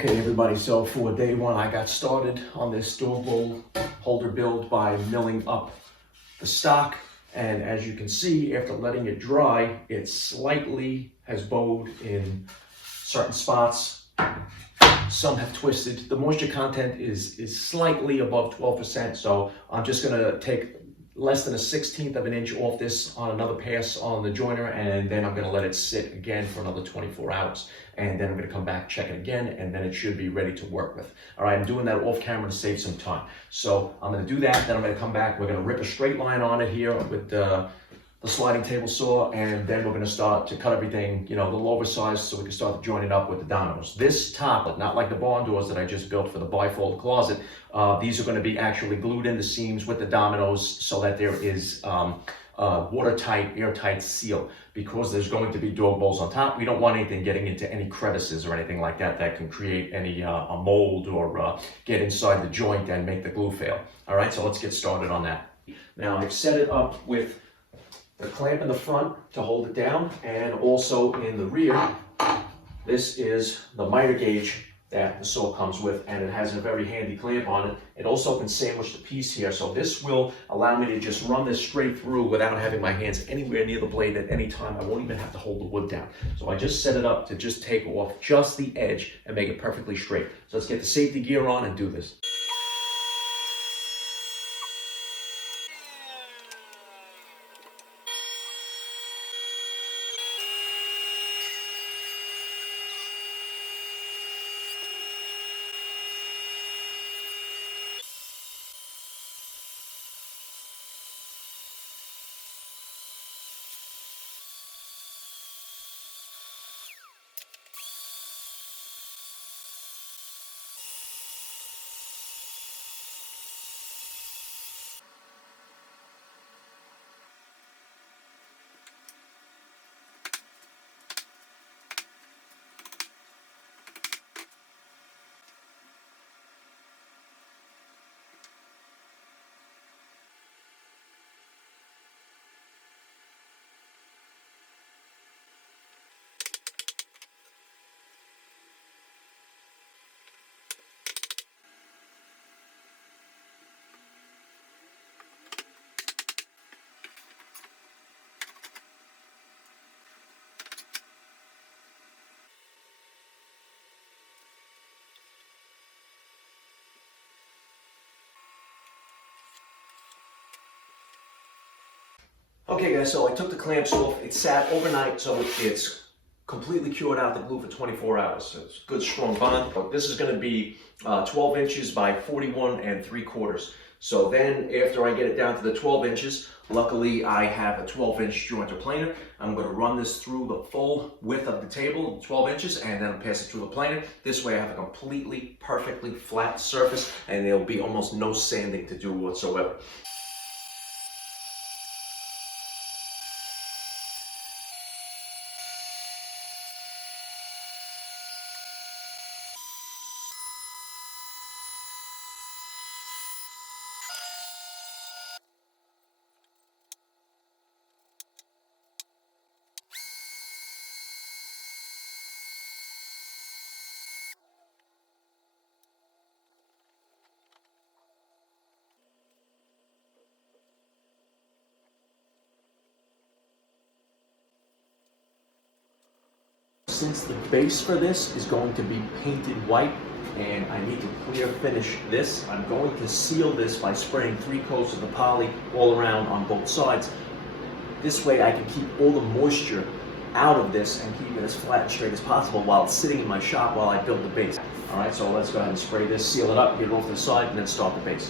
Okay, everybody, so for day one, I got started on this door bowl holder build by milling up the stock. And as you can see, after letting it dry, it slightly has bowed in certain spots. Some have twisted. The moisture content is slightly above 12%, so I'm just gonna take less than a 1/16 of an inch off this on another pass on the joiner, and then I'm gonna let it sit again for another 24 hours. And then I'm gonna come back, check it again, and then it should be ready to work with. All right, I'm doing that off camera to save some time. So I'm gonna do that, then I'm gonna come back, we're gonna rip a straight line on it here with the sliding table saw, and then we're gonna start to cut everything, a little oversized so we can start to join it up with the dominoes. This top, not like the barn doors that I just built for the bifold closet, these are gonna be actually glued in the seams with the dominoes so that there is watertight, airtight seal, because there's going to be dog bowls on top. We don't want anything getting into any crevices or anything like that that can create any a mold or get inside the joint and make the glue fail. All right, so let's get started on that. Now I've set it up with the clamp in the front to hold it down, and also in the rear, this is the miter gauge that the saw comes with, and it has a very handy clamp on it. It also can sandwich the piece here, so this will allow me to just run this straight through without having my hands anywhere near the blade at any time. I won't even have to hold the wood down. So I just set it up to just take off just the edge and make it perfectly straight. So let's get the safety gear on and do this. Okay guys, so I took the clamps off. It sat overnight, so it's completely cured out the glue for 24 hours. So it's a good strong bond. But this is going to be 12 inches by 41 3/4. So then after I get it down to the 12 inches, luckily I have a 12-inch jointer planer. I'm going to run this through the full width of the table, 12 inches, and then pass it through the planer. This way I have a completely, perfectly flat surface, and there'll be almost no sanding to do whatsoever. Since the base for this is going to be painted white and I need to clear finish this, I'm going to seal this by spraying 3 coats of the poly all around on both sides. This way I can keep all the moisture out of this and keep it as flat and straight as possible while it's sitting in my shop while I build the base. Alright, so let's go ahead and spray this, seal it up, get it off to the side, and then start the base.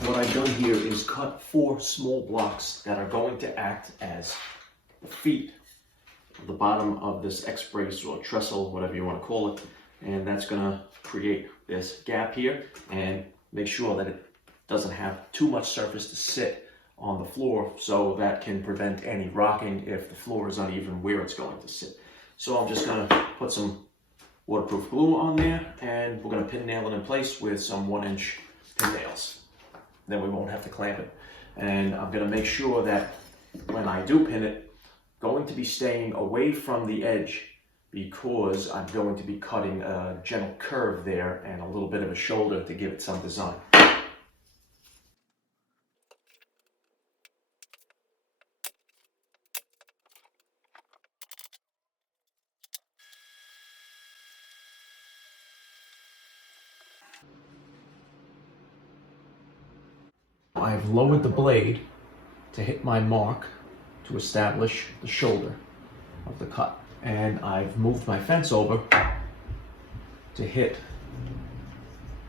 What I've done here is cut 4 small blocks that are going to act as the feet the bottom of this X-brace or trestle, whatever you want to call it, and that's going to create this gap here and make sure that it doesn't have too much surface to sit on the floor, so that can prevent any rocking if the floor is uneven where it's going to sit. So I'm just going to put some waterproof glue on there, and we're going to pin nail it in place with some 1-inch pin nails. Then we won't have to clamp it. And I'm going to make sure that when I do pin it, going to be staying away from the edge, because I'm going to be cutting a gentle curve there and a little bit of a shoulder to give it some design. I've lowered the blade to hit my mark to establish the shoulder of the cut. And I've moved my fence over to hit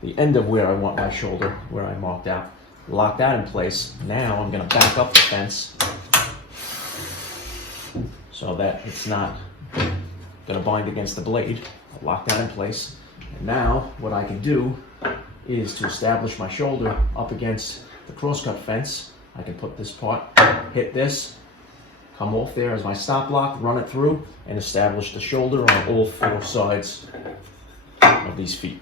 the end of where I want my shoulder, where I marked out. Lock that in place. Now I'm going to back up the fence so that it's not going to bind against the blade. I'll lock that in place. And now what I can do is to establish my shoulder up against the crosscut fence. I can put this part, hit this, come off there as my stop block, run it through, and establish the shoulder on all 4 sides of these feet.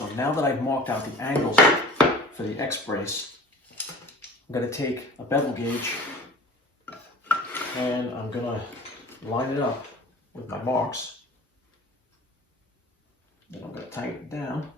So now that I've marked out the angles for the X-brace, I'm going to take a bevel gauge and I'm going to line it up with my marks. Then I'm going to tighten it down.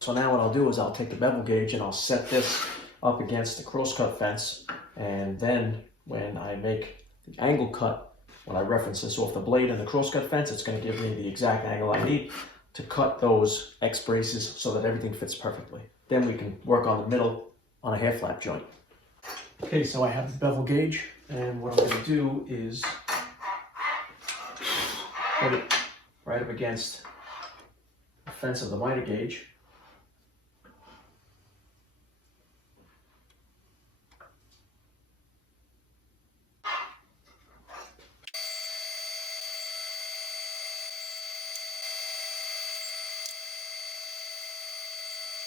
So now what I'll do is I'll take the bevel gauge and I'll set this up against the crosscut fence, and then when I make the angle cut, when I reference this off the blade and the crosscut fence, it's going to give me the exact angle I need to cut those X-braces so that everything fits perfectly. Then we can work on the middle on a half flap joint. Okay, so I have the bevel gauge, and what I'm going to do is put it right up against the fence of the miter gauge.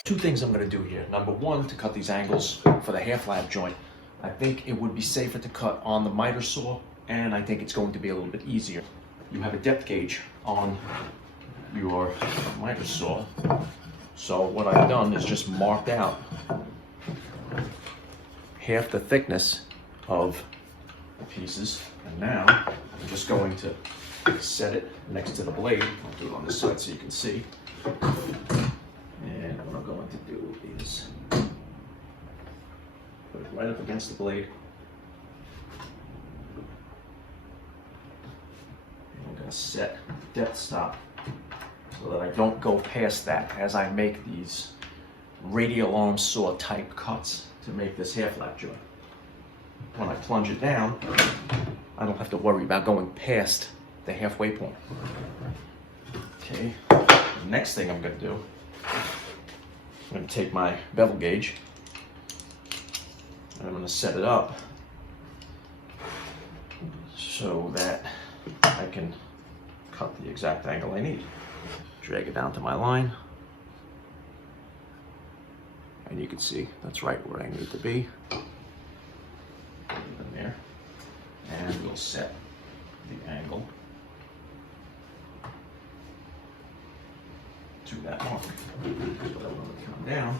Two things I'm going to do here. Number one, to cut these angles for the half lap joint, I think it would be safer to cut on the miter saw, and I think it's going to be a little bit easier. You have a depth gauge on your miter saw, so what I've done is just marked out half the thickness of the pieces, and now I'm just going to set it next to the blade. I'll do it on this side so you can see. And what I'm going to do is put it right up against the blade. And I'm going to set depth stop so that I don't go past that as I make these radial arm saw type cuts to make this half lap joint. When I plunge it down, I don't have to worry about going past the halfway point. Okay, the next thing I'm going to do, I'm going to take my bevel gauge and I'm going to set it up so that I can cut the exact angle I need. Drag it down to my line, and you can see that's right where I need to be. In there, and we'll set the angle to that mark. So that when we come down,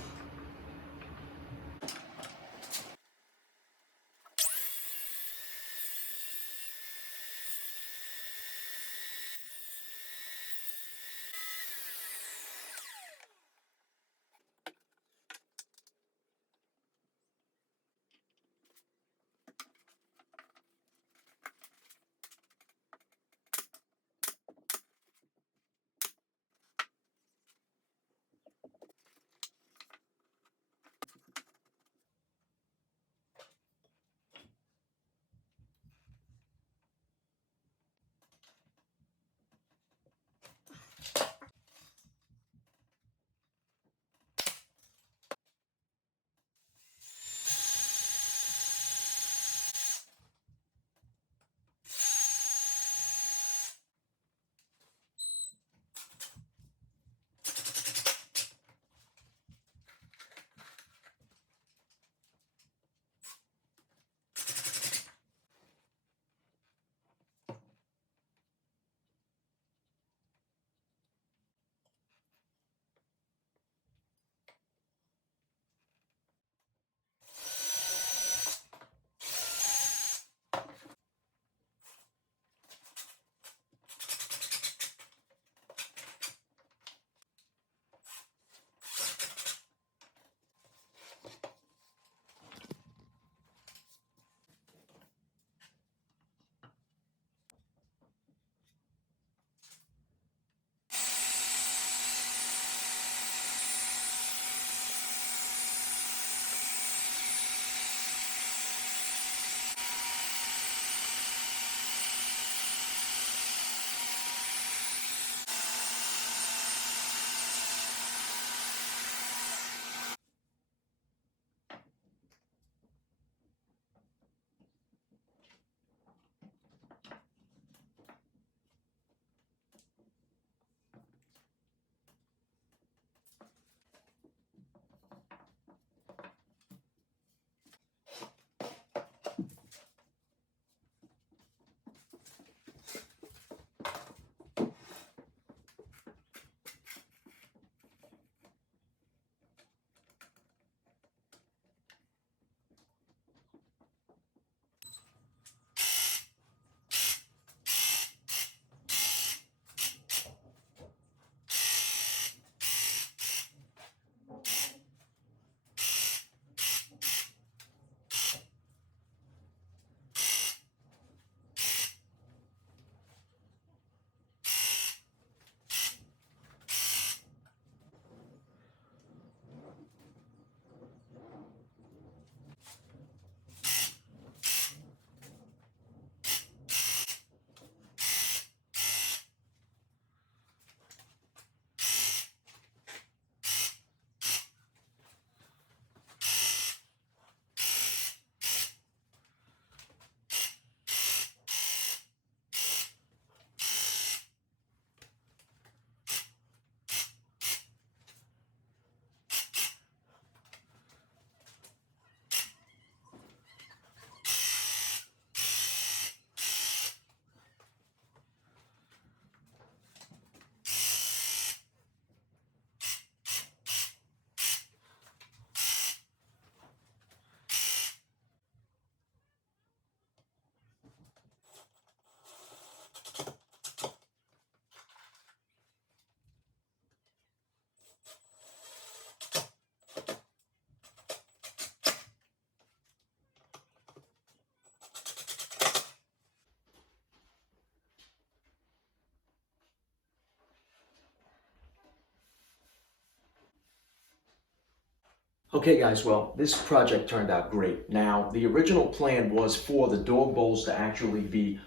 Okay guys, well, this project turned out great. Now, the original plan was for the dog bowls to actually be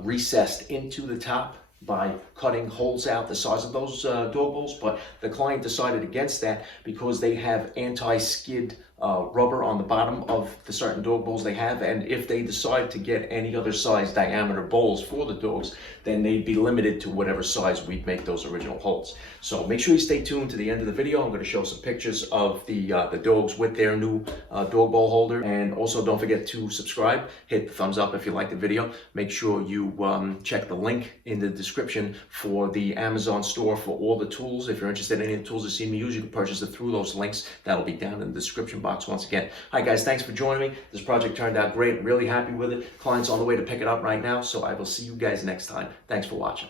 recessed into the top by cutting holes out the size of those dog bowls, but the client decided against that because they have anti-skid rubber on the bottom of the certain dog bowls they have, and if they decide to get any other size diameter bowls for the dogs, then they'd be limited to whatever size we'd make those original holes. So make sure you stay tuned to the end of the video. I'm going to show some pictures of the dogs with their new dog bowl holder, and also don't forget to subscribe, hit the thumbs up if you like the video. Make sure you check the link in the description for the Amazon store for all the tools. If you're interested in any of the tools that see me use, you can purchase it through those links. That'll be down in the description box once again. Hi guys, thanks for joining me. This project turned out great. I'm really happy with it. Client's on the way to pick it up right now, so I will see you guys next time. Thanks for watching.